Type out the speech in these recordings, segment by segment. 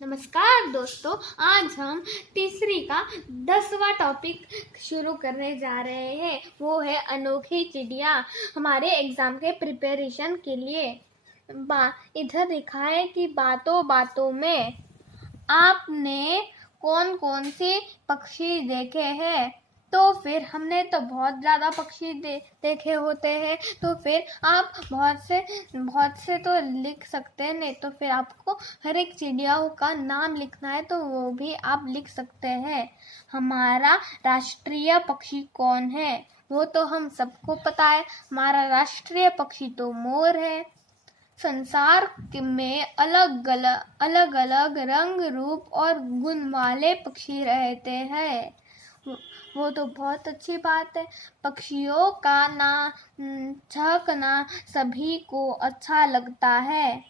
नमस्कार दोस्तों, आज हम तीसरी का 10वां टॉपिक शुरू करने जा रहे हैं। वो है अनोखी चिड़िया। हमारे एग्जाम के प्रिपरेशन के लिए इधर लिखा है कि बातों बातों में आपने कौन कौन से पक्षी देखे हैं। तो फिर हमने तो बहुत ज़्यादा पक्षी देखे होते हैं, तो फिर आप बहुत से तो लिख सकते हैं। नहीं तो फिर आपको हर एक चिड़ियाओं का नाम लिखना है, तो वो भी आप लिख सकते हैं। हमारा राष्ट्रीय पक्षी कौन है, वो तो हम सबको पता है। हमारा राष्ट्रीय पक्षी तो मोर है। संसार में अलग अलग रंग, रूप और गुण वाले पक्षी रहते हैं। वो तो बहुत अच्छी बात है। पक्षियों का चहकना सभी को अच्छा लगता है।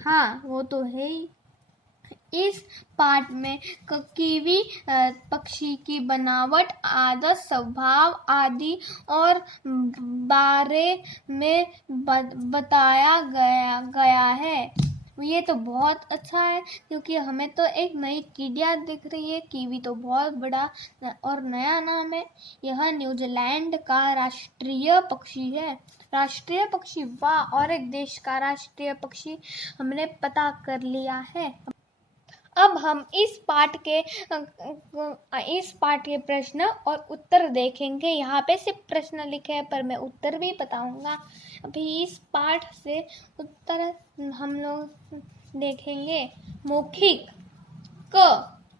हाँ, वो तो है ही। इस पाठ में कीवी पक्षी की बनावट, आदत, स्वभाव आदि और बारे में बताया गया है। ये तो बहुत अच्छा है, क्योंकि हमें तो एक नई चिड़िया दिख रही है। कीवी तो बहुत बड़ा और नया नाम है। यह न्यूजीलैंड का राष्ट्रीय पक्षी है। राष्ट्रीय पक्षी, वाह! और एक देश का राष्ट्रीय पक्षी हमने पता कर लिया है। अब हम इस पाठ के प्रश्न और उत्तर देखेंगे। यहाँ पे सिर्फ प्रश्न लिखे हैं, पर मैं उत्तर भी बताऊंगा। अभी इस पाठ से उत्तर हम लोग देखेंगे। मौखिक। क,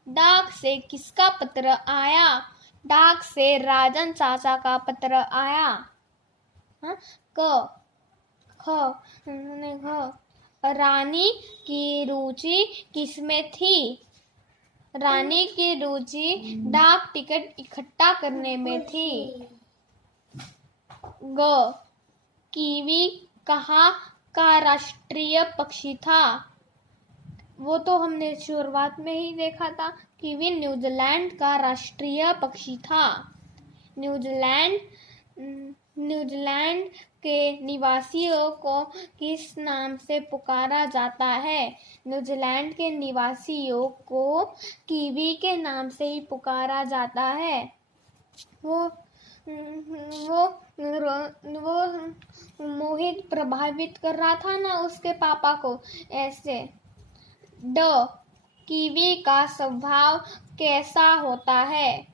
डाक से किसका पत्र आया? डाक से राजन चाचा का पत्र आया। क, ख, रानी की रुचि किसमें थी? रानी की रुचि डाक टिकट इकट्ठा करने में थी। ग, कीवी कहाँ का राष्ट्रीय पक्षी था? वो तो हमने शुरुआत में ही देखा था। कीवी न्यूजीलैंड का राष्ट्रीय पक्षी था। न्यूजीलैंड के निवासियों को किस नाम से पुकारा जाता है? न्यूजीलैंड के निवासियों को कीवी के नाम से ही पुकारा जाता है। वो मोहित प्रभावित कर रहा था ना उसके पापा को, ऐसे। ड, कीवी का स्वभाव कैसा होता है?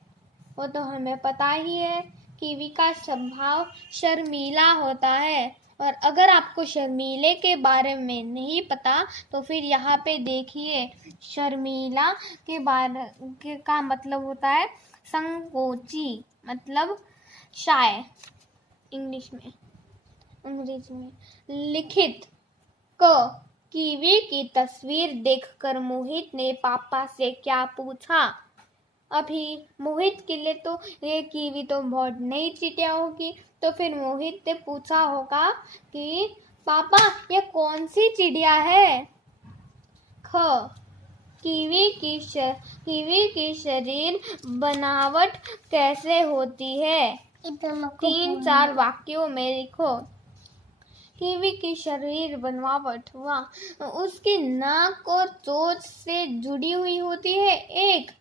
वो तो हमें पता ही है। कीवी का स्वभाव शर्मीला होता है। और अगर आपको शर्मीले के बारे में नहीं पता, तो फिर यहाँ पे देखिए। शर्मीला का मतलब होता है संकोची, मतलब शाय, अंग्रेजी में। लिखित। क, कीवी की तस्वीर देखकर मोहित ने पापा से क्या पूछा? अभी मोहित के लिए तो ये कीवी तो बहुत नई चिड़िया होगी, तो फिर मोहित ने पूछा होगा कि पापा, ये कौन सी चिड़िया है? ख, कीवी की शरीर बनावट कैसे होती है? 3-4 वाक्यों में लिखो। कीवी की शरीर बनावट, वाह! उसकी नाक और चोंच से जुड़ी हुई होती है, एक।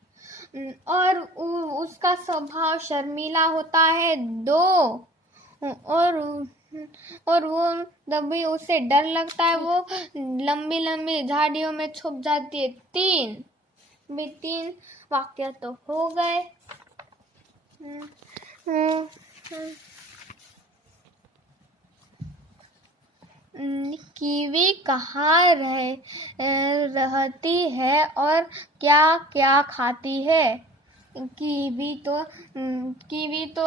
और उसका स्वभाव शर्मीला होता है, 2। और वो जब भी उसे डर लगता है, वो लंबी लंबी झाड़ियों में छुप जाती है, 3। 3 वाक्य तो हो गए। कीवी कहाँ रहती है और क्या क्या खाती है? कीवी तो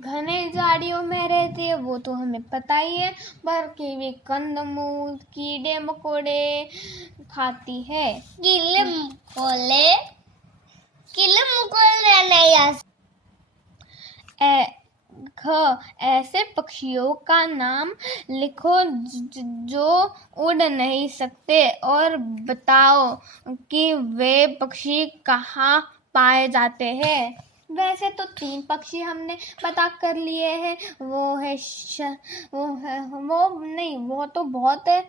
घने झाड़ियों में रहती है, वो तो हमें पता ही है। पर कीवी कंदमूल, कीड़े मकोड़े खाती है। कीड़े मकोड़े नहीं। ऐसे पक्षियों का नाम लिखो जो उड़ नहीं सकते, और बताओ कि वे पक्षी कहाँ पाए जाते हैं। वैसे तो 3 पक्षी हमने पता कर लिए हैं। वो तो बहुत है,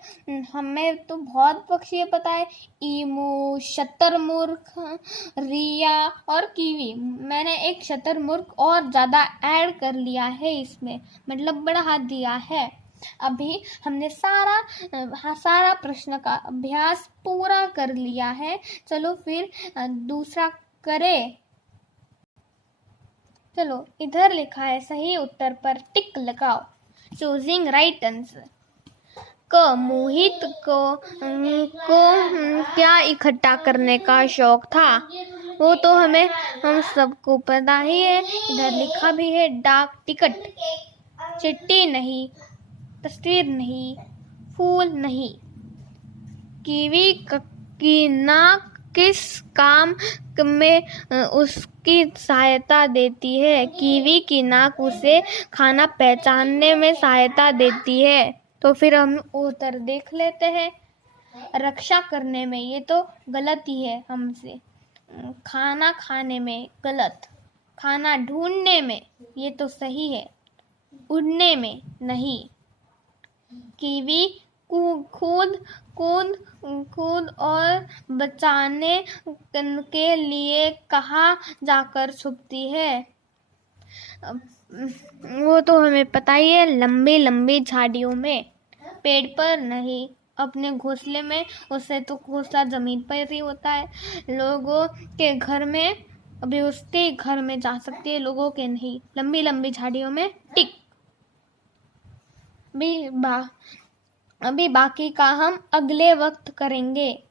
हमें तो बहुत पक्षी पता है। ईमू, शतरमुर्ग, रिया और कीवी। मैंने एक शतरमुर्ग और ज़्यादा ऐड कर लिया है इसमें, मतलब बढ़ा दिया है। अभी हमने सारा प्रश्न का अभ्यास पूरा कर लिया है। चलो फिर दूसरा करें। चलो, इधर लिखा है सही उत्तर पर टिक लगाओ। Choosing right answer. मोहित को क्या इकट्ठा करने का शौक था? वो तो हम सबको पता ही है। इधर लिखा भी है डाक टिकट। चिट्ठी नहीं, तस्वीर नहीं, फूल नहीं। कीवी की नाक किस काम में उसकी सहायता देती है? कीवी की नाक उसे खाना पहचानने में सहायता देती है। तो फिर हम उत्तर देख लेते हैं। रक्षा करने में ये तो गलत ही है हमसे। खाना खाने में गलत। खाना ढूंढने में ये तो सही है। उड़ने में नहीं। कीवी कूद और बचाने के लिए कहाँ जाकर छुपती है? वो तो हमें पता ही है, लंबी लंबी झाड़ियों में। पेड़ पर नहीं, अपने घोंसले में। उससे तो घोंसला जमीन पर ही होता है। लोगों के घर में, अभी उसके घर में जा सकती है, लोगों के नहीं। लंबी लंबी झाड़ियों में टिक। अभी बाकी का हम अगले वक्त करेंगे।